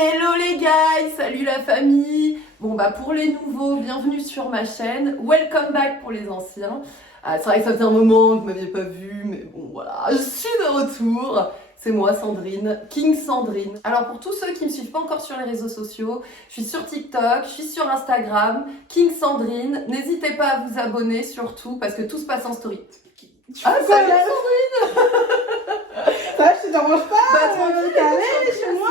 Hello les guys, salut la famille. Bon bah pour les nouveaux, bienvenue sur ma chaîne. Welcome back pour les anciens. C'est vrai que ça faisait un moment que vous m'aviez pas vu, mais bon voilà, je suis de retour. C'est moi Sandrine, King Sandrine. Alors pour tous ceux qui me suivent pas encore sur les réseaux sociaux, je suis sur TikTok, je suis sur Instagram, King Sandrine. N'hésitez pas à vous abonner surtout parce que tout se passe en story. Ah, salut Sandrine. Ça, je te dérange pas. Bah tranquille, t'es allée chez moi.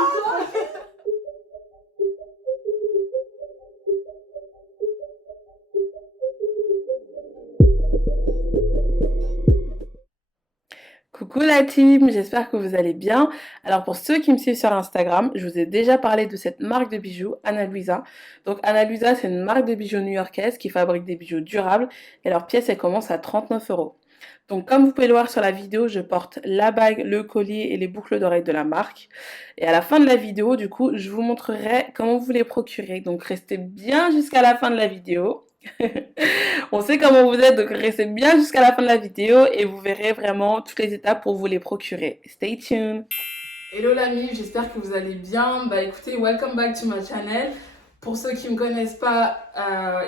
Coucou la team, j'espère que vous allez bien. Alors pour ceux qui me suivent sur Instagram, je vous ai déjà parlé de cette marque de bijoux, Ana Luisa. Donc Ana Luisa, c'est une marque de bijoux new-yorkaise qui fabrique des bijoux durables et leur pièce, elle commence à 39 €. Donc comme vous pouvez le voir sur la vidéo, je porte la bague, le collier et les boucles d'oreilles de la marque. Et à la fin de la vidéo, du coup, je vous montrerai comment vous les procurer. Donc restez bien jusqu'à la fin de la vidéo. On sait comment vous êtes, donc restez bien jusqu'à la fin de la vidéo et vous verrez vraiment toutes les étapes pour vous les procurer. Stay tuned! Hello l'ami, j'espère que vous allez bien. Bah écoutez, welcome back to my channel. Pour ceux qui ne me connaissent pas,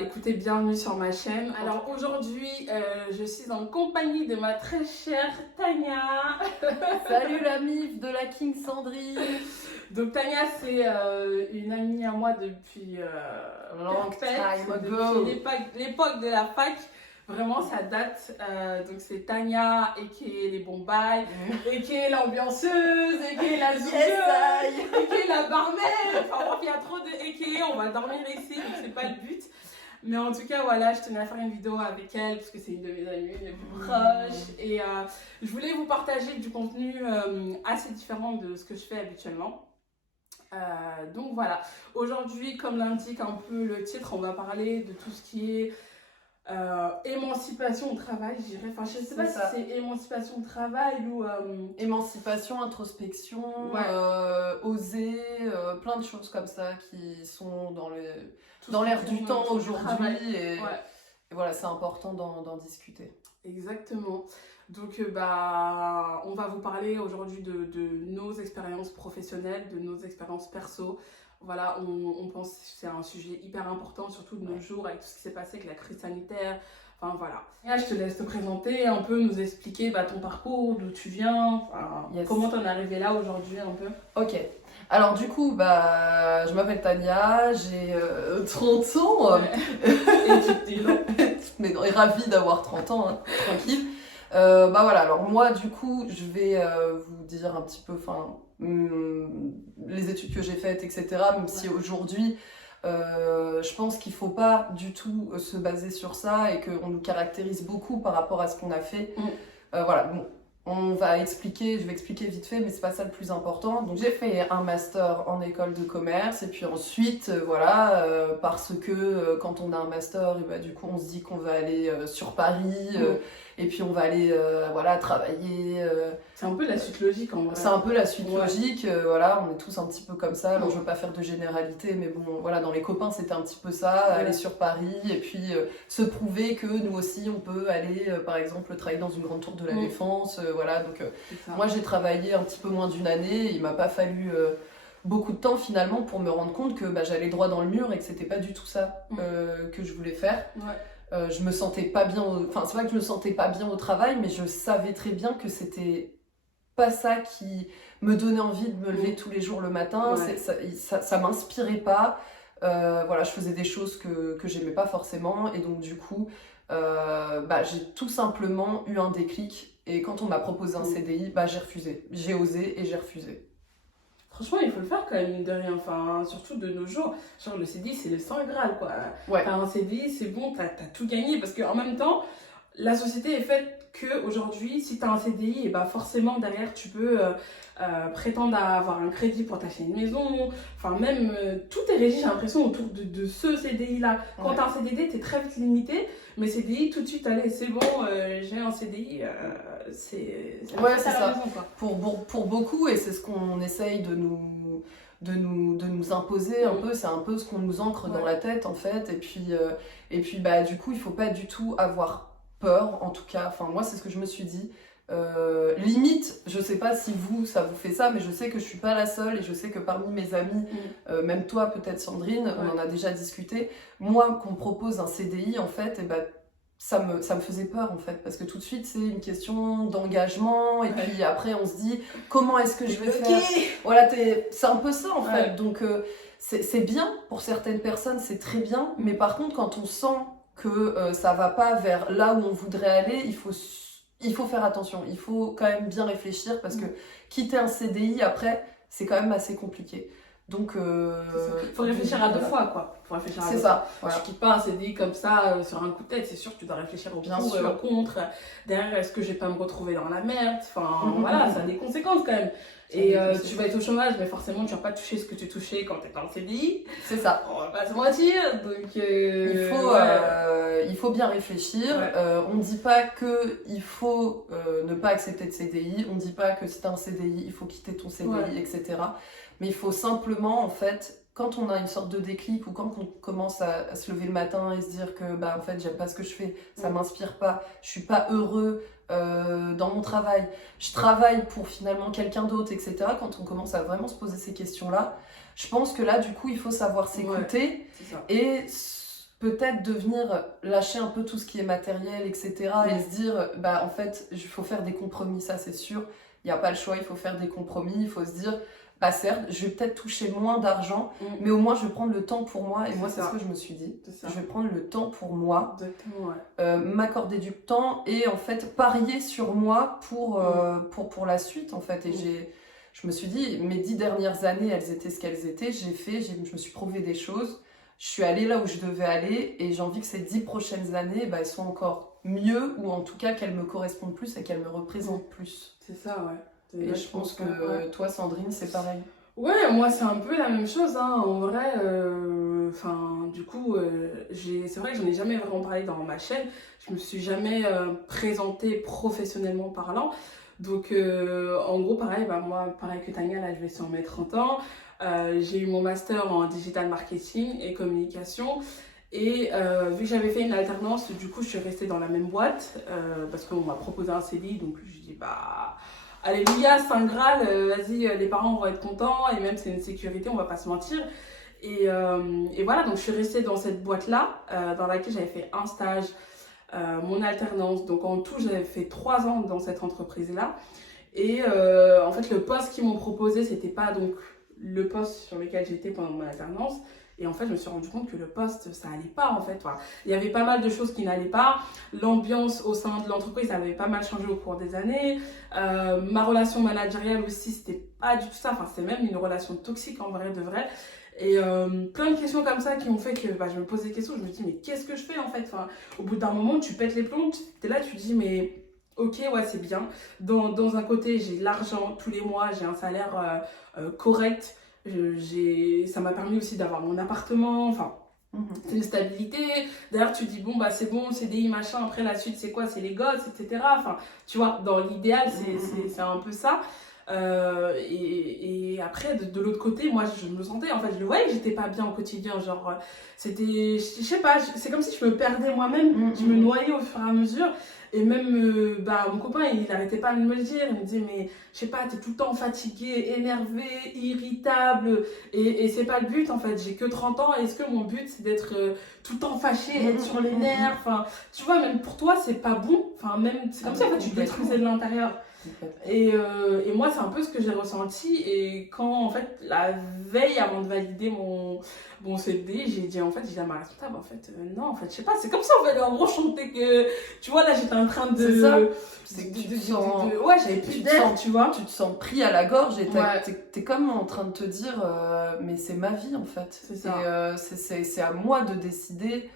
écoutez, bienvenue sur ma chaîne. Alors aujourd'hui, je suis en compagnie de ma très chère Tania. Salut la mif de la King Sandrine. Donc Tania, c'est une amie à moi depuis Long time ago. depuis l'époque de la fac. Vraiment, ça date. Donc c'est Tania, et les Bombay, et l'ambianceuse, et la zouzeuse, et la barmaid. Enfin bref, il y a trop de et on va dormir ici, donc c'est pas le but. Mais en tout cas, voilà, je tenais à faire une vidéo avec elle parce que c'est une de mes amies les plus proches. Et je voulais vous partager du contenu assez différent de ce que je fais habituellement. Donc voilà, aujourd'hui, comme l'indique un peu le titre, on va parler de tout ce qui est émancipation au travail, je dirais. Enfin, je sais pas si c'est émancipation au travail ou émancipation, introspection, ouais. Oser, plein de choses comme ça qui sont dans l'air du temps aujourd'hui et voilà, c'est important d'en discuter. Exactement. Donc bah, on va vous parler aujourd'hui de nos expériences professionnelles, de nos expériences perso. Voilà, on pense que c'est un sujet hyper important, surtout de nos jours, avec tout ce qui s'est passé avec la crise sanitaire. Enfin voilà. Et là, je te laisse te présenter, un peu nous expliquer ton parcours, d'où tu viens, comment t'en es arrivé là aujourd'hui un peu. Ok. Alors du coup, bah, je m'appelle Tania, j'ai 30 ans. Mais ravie d'avoir 30 ans, hein, tranquille. Bah voilà, alors moi du coup, je vais vous dire un petit peu, les études que j'ai faites, etc. Même si aujourd'hui, je pense qu'il faut pas du tout se baser sur ça et qu'on nous caractérise beaucoup par rapport à ce qu'on a fait. Voilà, bon, je vais expliquer vite fait, mais c'est pas ça le plus important. Donc j'ai fait un master en école de commerce et puis ensuite, parce que quand on a un master, et bah, du coup on se dit qu'on va aller sur Paris et puis on va aller travailler. C'est un peu la suite logique en vrai. C'est un peu la suite logique, voilà, on est tous un petit peu comme ça. Alors je veux pas faire de généralité, mais bon, voilà, dans les copains c'était un petit peu ça, aller sur Paris et puis se prouver que nous aussi on peut aller, par exemple, travailler dans une grande tour de la Défense, voilà. Donc moi j'ai travaillé un petit peu moins d'une année, il m'a pas fallu beaucoup de temps finalement pour me rendre compte que j'allais droit dans le mur et que c'était pas du tout ça que je voulais faire. Je me sentais pas bien, c'est vrai que je me sentais pas bien au travail, mais je savais très bien que c'était pas ça qui me donnait envie de me lever tous les jours le matin. Ça m'inspirait pas. Voilà, je faisais des choses que j'aimais pas forcément et donc du coup j'ai tout simplement eu un déclic et quand on m'a proposé un CDI, j'ai refusé. J'ai osé et j'ai refusé. Franchement, il faut le faire quand même, de rien. Enfin, surtout de nos jours. Genre, le CDI, c'est le Saint Graal, quoi. T'as un CDI, c'est bon, t'as tout gagné. Parce qu'en même temps, la société est faite qu'aujourd'hui, si t'as un CDI, et forcément, derrière, tu peux prétendre à avoir un crédit pour t'acheter une maison. Enfin, même, tout est régi, j'ai l'impression, autour de ce CDI-là. Quand t'as un CDD, t'es très vite limité. Mais CDI, tout de suite, allez, c'est bon, j'ai un CDI, c'est ça. Raison, quoi. Pour beaucoup, et c'est ce qu'on essaye de nous imposer un peu, c'est un peu ce qu'on nous ancre dans la tête en fait, et puis du coup il faut pas du tout avoir peur, en tout cas, moi c'est ce que je me suis dit, Limite, je sais pas si ça vous fait ça, mais je sais que je suis pas la seule et je sais que parmi mes amis, même toi peut-être Sandrine, on en a déjà discuté, moi qu'on me propose un CDI en fait, et ben, ça me faisait peur en fait, parce que tout de suite c'est une question d'engagement et puis après on se dit comment est-ce que je vais faire. Voilà, c'est un peu ça en fait, donc c'est bien pour certaines personnes, c'est très bien, mais par contre quand on sent que ça va pas vers là où on voudrait aller, il faut faire attention, il faut quand même bien réfléchir parce que quitter un CDI après, c'est quand même assez compliqué. Donc, faut réfléchir à deux fois, quoi. Faut réfléchir à c'est deux ça. fois. Voilà. Tu quittes pas un CDI comme ça sur un coup de tête, c'est sûr que tu dois réfléchir au pour et au contre. Derrière, est-ce que je vais pas me retrouver dans la merde? Enfin, voilà, ça a des conséquences quand même. Et tu vas être au chômage, mais forcément, tu vas pas toucher ce que tu touchais quand tu étais en CDI. C'est ça. On va pas se mentir. Donc, il faut bien réfléchir. On dit pas qu'il faut ne pas accepter de CDI. On dit pas que si tu as un CDI, il faut quitter ton CDI, etc. Mais il faut simplement, en fait, quand on a une sorte de déclic ou quand on commence à se lever le matin et se dire que, bah, en fait, j'aime pas ce que je fais, ça m'inspire pas, je suis pas heureux dans mon travail, je travaille pour finalement quelqu'un d'autre, etc. Quand on commence à vraiment se poser ces questions-là, je pense que là, du coup, il faut savoir s'écouter et peut-être devenir lâcher un peu tout ce qui est matériel, etc. Et se dire, bah, en fait, il faut faire des compromis, ça c'est sûr. Il n'y a pas le choix, il faut faire des compromis, il faut se dire, bah certes, je vais peut-être toucher moins d'argent, mais au moins je vais prendre le temps pour moi. Et moi, c'est ce que je me suis dit. Je vais prendre le temps pour moi, m'accorder du temps et en fait parier sur moi pour la suite en fait. Et je me suis dit, mes 10 dernières années, elles étaient ce qu'elles étaient. Je me suis prouvé des choses. Je suis allée là où je devais aller et j'ai envie que ces 10 prochaines années, bah, elles soient encore mieux ou en tout cas qu'elles me correspondent plus et qu'elles me représentent plus. C'est ça, ouais. Et je pense que toi, Sandrine, c'est pareil. Ouais, moi c'est un peu la même chose, hein. En vrai, du coup, c'est vrai que j'en ai jamais vraiment parlé dans ma chaîne. Je me suis jamais présentée professionnellement parlant. Donc, en gros, pareil, bah, moi, pareil que Tania, là, je vais sur mes 30 ans. J'ai eu mon master en digital marketing et communication. Et vu que j'avais fait une alternance, du coup, je suis restée dans la même boîte parce qu'on m'a proposé un CDI. Donc, je dis, bah, alléluia, Saint Graal, vas-y, les parents vont être contents. Et même, c'est une sécurité, on va pas se mentir. Et voilà, donc je suis restée dans cette boîte-là, dans laquelle j'avais fait un stage, mon alternance. Donc, en tout, j'avais fait 3 ans dans cette entreprise-là. Et en fait, le poste qu'ils m'ont proposé, c'était pas donc le poste sur lequel j'étais pendant mon alternance. Et en fait, je me suis rendu compte que le poste, ça allait pas en fait. Enfin, il y avait pas mal de choses qui n'allaient pas. L'ambiance au sein de l'entreprise avait pas mal changé au cours des années. Ma relation managériale aussi, c'était pas du tout ça. Enfin, c'était même une relation toxique en vrai de vrai. Et plein de questions comme ça qui ont fait que je me pose des questions. Je me dis, mais qu'est-ce que je fais en fait? Enfin, au bout d'un moment, tu pètes les plombs. Tu es là, tu te dis, mais ok, ouais, c'est bien. Dans un côté, j'ai de l'argent tous les mois, j'ai un salaire correct. Ça m'a permis aussi d'avoir mon appartement, enfin, c'est une stabilité. D'ailleurs, tu dis, bon, bah c'est bon, CDI, machin, après la suite, c'est quoi? C'est les gosses, etc. Enfin, tu vois, dans l'idéal, c'est un peu ça. Et après, de l'autre côté, moi, je me sentais, en fait, je le voyais que j'étais pas bien au quotidien. Genre, c'était, je sais pas, c'est comme si je me perdais moi-même, je me noyais au fur et à mesure. Et même, mon copain, il n'arrêtait pas de me le dire. Il me disait, mais je sais pas, t'es tout le temps fatigué, énervé, irritable. Et c'est pas le but, en fait. J'ai que 30 ans. Est-ce que mon but, c'est d'être tout le temps fâché, être sur les nerfs? Enfin, tu vois, même pour toi, c'est pas bon. Enfin, même, c'est comme si, en fait, tu te détruisais de l'intérieur. Et moi, c'est un peu ce que j'ai ressenti. Et quand, en fait, la veille, avant de valider mon CD, j'ai dit à ma responsable, non, en fait, je sais pas, c'est comme ça, en fait, en gros, je sentais que, tu vois, là, j'étais en train de... C'est ça. C'est que tu te sens... Ouais, j'avais plus d'air, tu vois. Tu te sens pris à la gorge et t'es comme en train de te dire, mais c'est ma vie, en fait. C'est ça. C'est à moi de décider,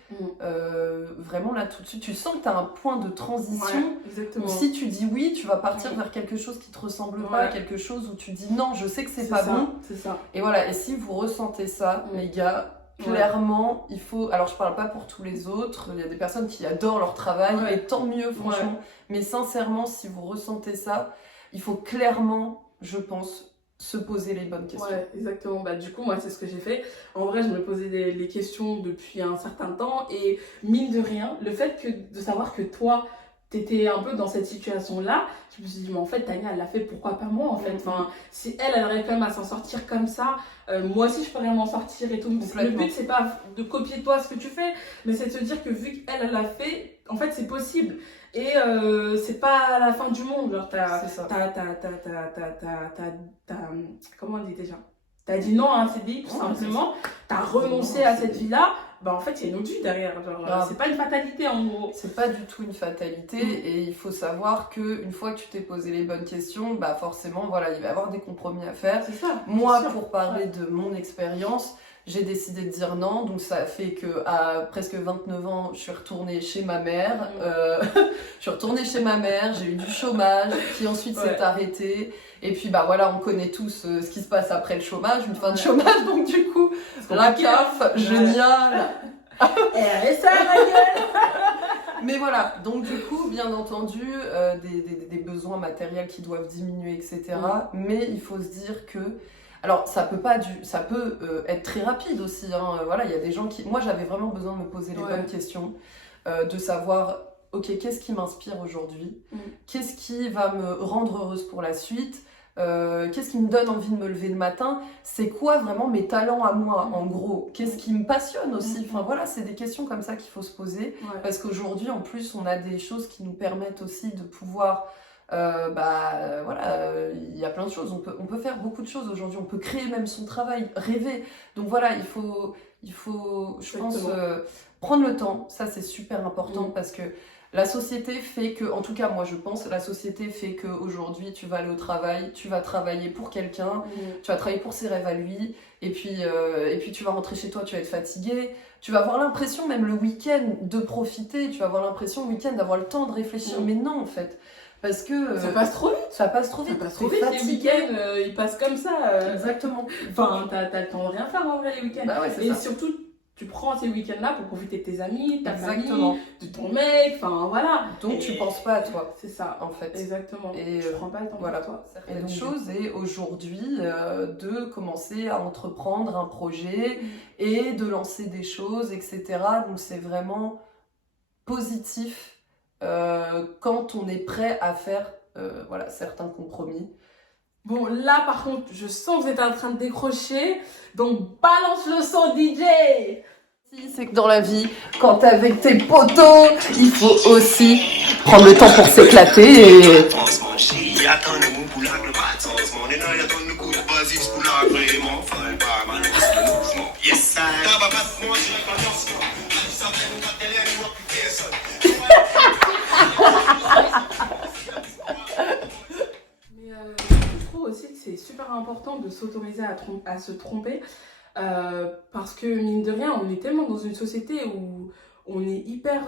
vraiment, là, tout de suite. Tu sens que t'as un point de transition. Exactement. Où si tu dis oui, tu vas partir vers quelque chose qui te ressemble pas, quelque chose où tu dis non, je sais que c'est pas bon. C'est ça. Et voilà, et si vous ressentez ça, les gars, clairement, il faut... Alors, je parle pas pour tous les autres, il y a des personnes qui adorent leur travail, et tant mieux, franchement. Mais sincèrement, si vous ressentez ça, il faut clairement, je pense, se poser les bonnes questions. Ouais, exactement. Du coup, moi, c'est ce que j'ai fait. En vrai, je me posais les questions depuis un certain temps, et mine de rien, le fait de savoir que toi, t'étais un peu dans cette situation-là, je me suis dit, mais en fait, Tania, elle l'a fait, pourquoi pas moi, en fait. Enfin, si elle arrive quand même à s'en sortir comme ça, moi aussi, je pourrais m'en sortir et tout. Le but, c'est pas de copier toi ce que tu fais, mais c'est de se dire que vu qu'elle l'a fait, en fait, c'est possible. Et c'est pas la fin du monde. Genre, comment on dit déjà? T'as dit non à un CDI, tout simplement. T'as renoncé à cette vie-là. Bah, en fait, il y a une autre vie derrière. Genre, c'est pas une fatalité, en gros. C'est pas du tout une fatalité. Et il faut savoir qu'une fois que tu t'es posé les bonnes questions, bah forcément, voilà, il va y avoir des compromis à faire. C'est ça. Moi, pour parler de mon expérience, j'ai décidé de dire non. Donc, ça fait qu'à presque 29 ans, je suis retournée chez ma mère. J'ai eu du chômage qui ensuite s'est arrêté. Et puis, bah voilà, on connaît tous ce qui se passe après le chômage, une fin de chômage. Donc, du coup, la CAF, génial. RSA, ma gueule. Mais voilà, donc du coup, bien entendu, des besoins matériels qui doivent diminuer, etc. Mais il faut se dire que... Alors, ça peut être très rapide aussi. Hein. Voilà, il y a des gens qui... Moi, j'avais vraiment besoin de me poser les bonnes questions, de savoir, ok, qu'est-ce qui m'inspire aujourd'hui? Qu'est-ce qui va me rendre heureuse pour la suite? Qu'est-ce qui me donne envie de me lever le matin? C'est quoi vraiment mes talents à moi, en gros? Qu'est-ce qui me passionne aussi? Enfin voilà, c'est des questions comme ça qu'il faut se poser, parce qu'aujourd'hui, en plus, on a des choses qui nous permettent aussi de pouvoir... il y a plein de choses, on peut faire beaucoup de choses aujourd'hui, on peut créer même son travail, rêver. Donc voilà, il faut je pense, prendre le temps, ça c'est super important, parce que la société fait que, en tout cas moi je pense, la société fait qu'aujourd'hui tu vas aller au travail, tu vas travailler pour quelqu'un, tu vas travailler pour ses rêves à lui, et puis tu vas rentrer chez toi, tu vas être fatigué, tu vas avoir l'impression même le week-end de profiter, tu vas avoir l'impression le week-end d'avoir le temps de réfléchir, mais non en fait. Parce que... ça passe trop vite. Ça passe trop vite. Les week-ends, ils passent comme ça. Exactement. Enfin, t'as le temps de rien faire en vrai les week-ends. Bah ouais, et surtout, tu prends ces week-ends-là pour profiter de tes amis, de ta famille, de ton mec, enfin voilà. Donc tu penses pas à toi. C'est ça. En fait. Exactement. Et tu prends pas le temps pour toi. Certaines choses. Et aujourd'hui, de commencer à entreprendre un projet et de lancer des choses, etc. Donc c'est vraiment positif. Quand on est prêt à faire certains compromis. Bon, là par contre, je sens que vous êtes en train de décrocher, donc balance le son DJ. C'est que dans la vie, quand t'es avec tes potos, il faut aussi prendre le temps pour s'éclater et... Je trouve aussi que c'est super important de s'autoriser à se tromper, parce que mine de rien, on est tellement dans une société où on est hyper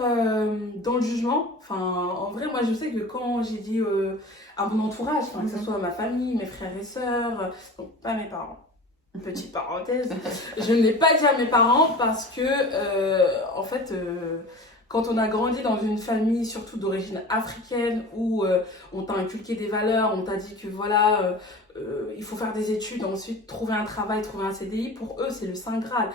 dans le jugement. Enfin, en vrai, moi je sais que quand j'ai dit à mon entourage, que ce soit ma famille, mes frères et sœurs, donc pas mes parents, une petite parenthèse, je ne l'ai pas dit à mes parents parce que en fait quand on a grandi dans une famille surtout d'origine africaine où on t'a inculqué des valeurs, on t'a dit que voilà, il faut faire des études, ensuite trouver un travail, trouver un CDI, pour eux c'est le Saint Graal.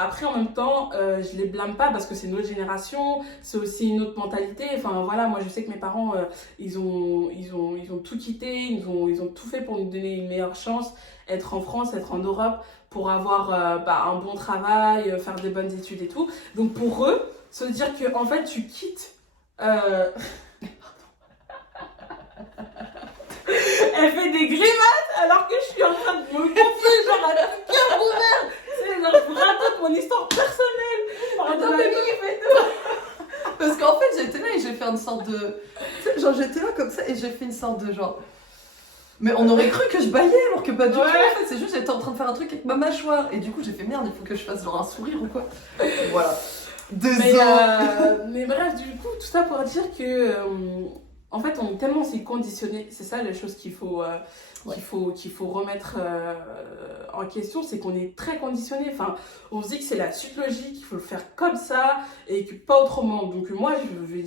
Après en même temps, je les blâme pas parce que c'est une autre génération, c'est aussi une autre mentalité. Enfin voilà, moi je sais que mes parents, ils ont tout quitté, ils ont tout fait pour nous donner une meilleure chance, être en France, être en Europe, pour avoir un bon travail, faire des bonnes études et tout. Donc pour eux, se dire que en fait tu quittes elle fait des grimaces alors que je suis en train de me confier genre à tout cœur ouvert. C'est genre je vous raconte mon histoire personnelle. Pardon, et tout. Parce qu'en fait j'étais là et j'ai fait une sorte de... Genre j'étais là comme ça et j'ai fait une sorte de genre... Mais on aurait cru que je baillais alors que pas du tout en fait, c'est juste j'étais en train de faire un truc avec ma mâchoire et du coup j'ai fait merde, il faut que je fasse genre un sourire ou quoi. Voilà. Mais bref, du coup, tout ça pour dire que En fait, on est tellement c'est conditionné, c'est ça la chose qu'il faut remettre en question, c'est qu'on est très conditionné. Enfin, on se dit que c'est la suite logique, il faut le faire comme ça et que pas autrement. Donc moi, je vais vous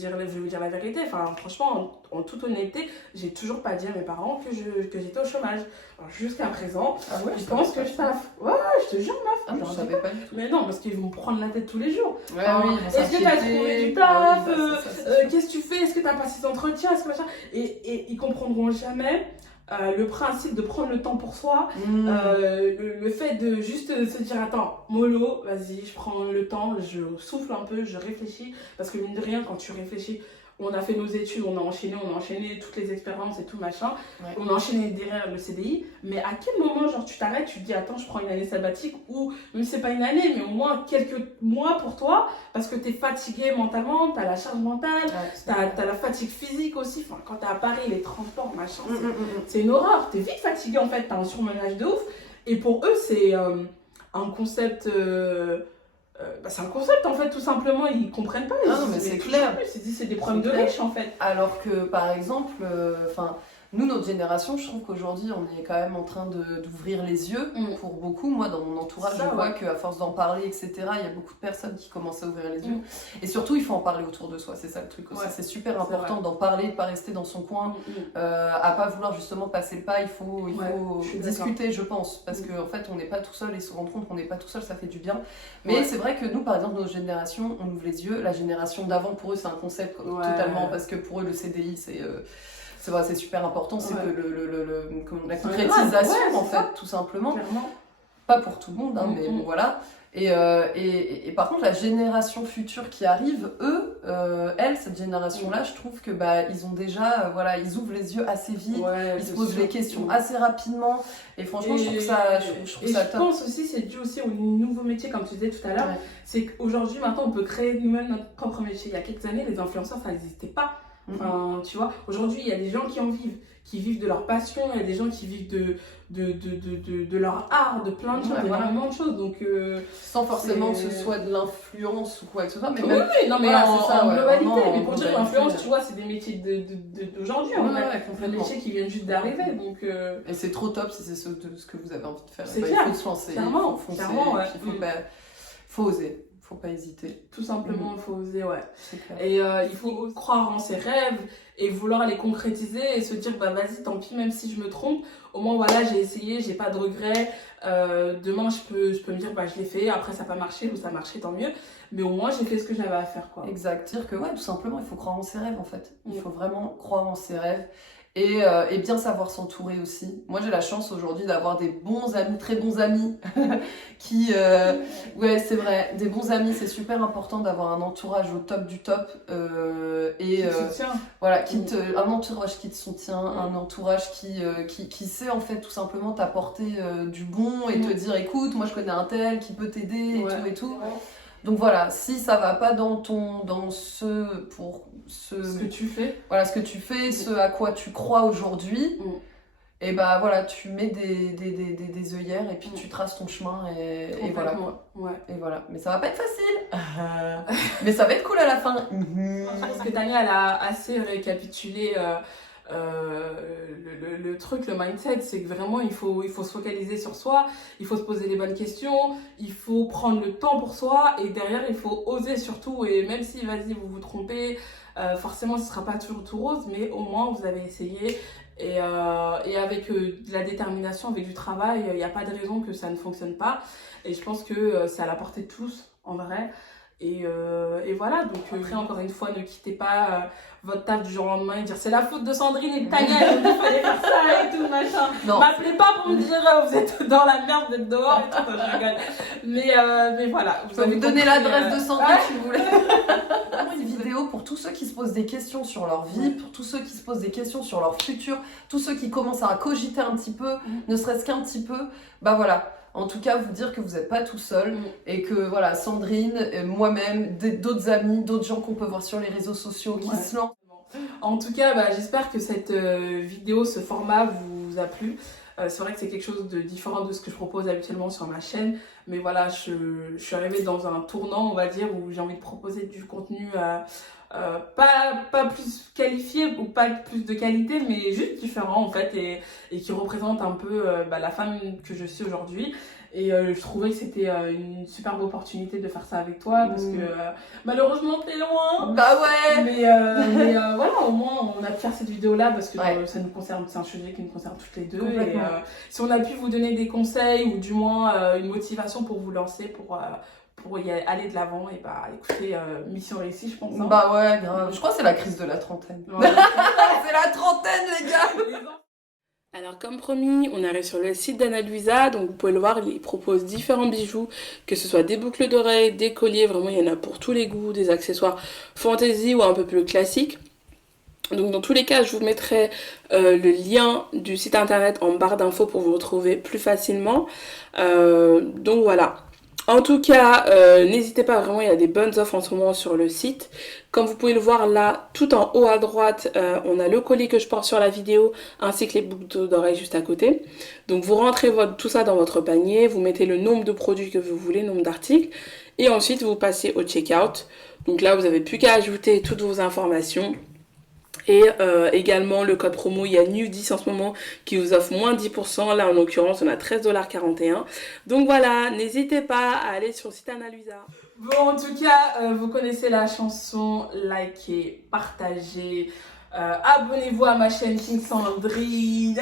dire la vérité. Enfin, franchement, en toute honnêteté, j'ai toujours pas dit à mes parents que j'étais au chômage. Alors, jusqu'à présent, je pense que je taffe. Ouais, je te jure, meuf. Ah, je savais pas du tout. Mais non, parce qu'ils vont me prendre la tête tous les jours. Ouais, oui, est-ce que t'as trouvé du taf? Qu'est-ce que tu fais? Est-ce que t'as passé des entretiens? Est-ce que machin? Et ils comprendront jamais le principe de prendre le temps pour soi, le fait de juste se dire attends, mollo, vas-y, je prends le temps, je souffle un peu, je réfléchis, parce que mine de rien, quand tu réfléchis, on a fait nos études, on a enchaîné toutes les expériences et tout machin, on a enchaîné derrière le CDI, mais à quel moment genre tu t'arrêtes, tu te dis attends, je prends une année sabbatique, ou même si c'est pas une année, mais au moins quelques mois pour toi, parce que t'es fatigué mentalement, t'as la charge mentale, t'as la fatigue physique aussi, enfin, quand t'es à Paris, les transports, machin, c'est une horreur, t'es vite fatigué en fait, t'as un surmenage de ouf, et pour eux c'est un concept... c'est un concept en fait, tout simplement, ils comprennent pas. Non, mais c'est clair. C'est des problèmes de riches en fait. Alors que par exemple, nous, notre génération, je trouve qu'aujourd'hui, on est quand même en train d'ouvrir les yeux pour beaucoup. Moi, dans mon entourage, je vois qu'à force d'en parler, etc., il y a beaucoup de personnes qui commencent à ouvrir les yeux. Et surtout, il faut en parler autour de soi, c'est ça le truc aussi. C'est super important d'en parler, de pas rester dans son coin, à pas vouloir justement passer le pas. Il faut discuter, je pense, parce qu'en fait, on n'est pas tout seul et se rendre compte qu'on n'est pas tout seul, ça fait du bien. Mais c'est vrai que nous, par exemple, notre génération, on ouvre les yeux. La génération d'avant, pour eux, c'est un concept totalement, parce que pour eux, le CDI, c'est vrai, c'est super important, c'est que la concrétisation, en fait, tout simplement. Clairement. Pas pour tout le monde, hein, mais bon, voilà. Et par contre, la génération future qui arrive, eux, cette génération-là, je trouve que ils ont déjà, ils ouvrent les yeux assez vite, ils se posent les questions assez rapidement. Et franchement, je trouve ça top. Je pense aussi, c'est dû aussi au nouveau métier, comme tu disais tout à l'heure. C'est qu'aujourd'hui, maintenant, on peut créer nous-mêmes notre propre métier. Il y a quelques années, les influenceurs, ça n'existait pas. Enfin, tu vois, aujourd'hui, il y a des gens qui vivent de leur passion, il y a des gens qui vivent de leur art, de plein de choses, énormément de choses. Donc, sans forcément que ce soit de l'influence ou quoi que ce soit, mais même, non, mais en globalité. Mais pour dire l'influence, tu vois, c'est des métiers d'aujourd'hui, en fait. Des métiers qui viennent juste d'arriver. Donc, et c'est trop top si c'est ce que vous avez envie de faire. C'est clair. Il faut se lancer, il faut foncer, faut oser. Faut pas hésiter. Tout simplement, il faut oser, Et il faut croire en ses rêves et vouloir les concrétiser et se dire, vas-y, tant pis, même si je me trompe, au moins, voilà, j'ai essayé, j'ai pas de regrets. Demain, je peux me dire, je l'ai fait, après, ça n'a pas marché ou ça a marché, tant mieux. Mais au moins, j'ai fait ce que j'avais à faire, quoi. Exact. Dire que, tout simplement, il faut croire en ses rêves, en fait. Il faut vraiment croire en ses rêves. Et bien savoir s'entourer aussi. Moi, j'ai la chance aujourd'hui d'avoir des bons amis, très bons amis, qui... c'est vrai, des bons amis, c'est super important d'avoir un entourage au top du top. Un entourage qui te soutient, un entourage qui sait, en fait, tout simplement t'apporter du bon et te dire, écoute, moi, je connais un tel qui peut t'aider et tout. Donc voilà, si ça va pas dans ce que tu fais, ce à quoi tu crois aujourd'hui, et tu mets des œillères et puis tu traces ton chemin et voilà quoi. Et voilà, mais ça va pas être facile. Mais ça va être cool à la fin. Je pense que Tania elle a assez récapitulé le truc, le mindset, c'est que vraiment il faut se focaliser sur soi, il faut se poser les bonnes questions, il faut prendre le temps pour soi et derrière il faut oser surtout. Et même si vous vous trompez, forcément ce sera pas toujours tout rose, mais au moins vous avez essayé et avec de la détermination, avec du travail, il n'y a pas de raison que ça ne fonctionne pas. Et je pense que c'est à la portée de tous en vrai. Et voilà, donc après encore une fois, ne quittez pas votre taf du jour au lendemain et dire c'est la faute de Sandrine et de Tania, il fallait faire ça et tout machin. M'appelez pas pour me dire vous êtes dans la merde, vous êtes dehors et tout, je rigole. Mais voilà. Je vais vous donner l'adresse de Sandrine si vous voulez. Une vidéo pour tous ceux qui se posent des questions sur leur vie, pour tous ceux qui se posent des questions sur leur futur, tous ceux qui commencent à cogiter un petit peu, ne serait-ce qu'un petit peu, voilà. En tout cas, vous dire que vous n'êtes pas tout seul et que voilà, Sandrine, moi-même, d'autres amis, d'autres gens qu'on peut voir sur les réseaux sociaux qui se lancent. En tout cas, j'espère que cette vidéo, ce format vous a plu. C'est vrai que c'est quelque chose de différent de ce que je propose habituellement sur ma chaîne. Mais voilà, je suis arrivée dans un tournant, on va dire, où j'ai envie de proposer du contenu pas plus qualifié ou pas plus de qualité, mais juste différent en fait, et qui représente un peu la femme que je suis aujourd'hui. Et je trouvais que c'était une superbe opportunité de faire ça avec toi, parce que malheureusement t'es loin. Bah ouais. Mais voilà, au moins on a pu faire cette vidéo là, parce que ça nous concerne, c'est un sujet qui nous concerne toutes les deux. Et si on a pu vous donner des conseils ou du moins une motivation pour vous lancer, pour y aller de l'avant, et bah écoutez, mission réussie, je pense. Hein. Bah ouais, grave. Je crois que c'est la crise de la trentaine. Ouais. C'est la trentaine, les gars. Alors comme promis, on arrive sur le site d'Anna Luisa, donc vous pouvez le voir, il propose différents bijoux, que ce soit des boucles d'oreilles, des colliers, vraiment il y en a pour tous les goûts, des accessoires fantasy ou un peu plus classiques. Donc dans tous les cas, je vous mettrai le lien du site internet en barre d'infos pour vous retrouver plus facilement. Donc voilà. En tout cas, n'hésitez pas, vraiment il y a des bonnes offres en ce moment sur le site. Comme vous pouvez le voir là, tout en haut à droite, on a le collier que je porte sur la vidéo, ainsi que les boucles d'oreilles juste à côté. Donc vous rentrez tout ça dans votre panier, vous mettez le nombre de produits que vous voulez, nombre d'articles, et ensuite vous passez au checkout. Donc là, vous n'avez plus qu'à ajouter toutes vos informations. Et également le code promo, il y a New10 en ce moment qui vous offre moins 10%. Là en l'occurrence on a 13,41 $. Donc voilà, n'hésitez pas à aller sur le site Anna Luisa. Bon, en tout cas, vous connaissez la chanson, likez, partagez, abonnez-vous à ma chaîne King Sandrine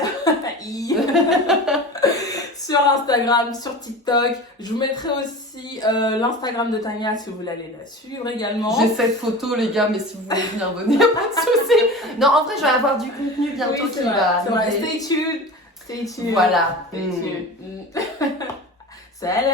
sur Instagram, sur TikTok. Je vous mettrai aussi l'Instagram de Tania si vous voulez aller la suivre également. J'ai cette photo, les gars, mais si vous voulez venir venir, pas de soucis. Non, en vrai, je vais avoir du contenu bientôt qui va Stay arriver. tuned. Stay tuned. Voilà. Stay tuned. Salut.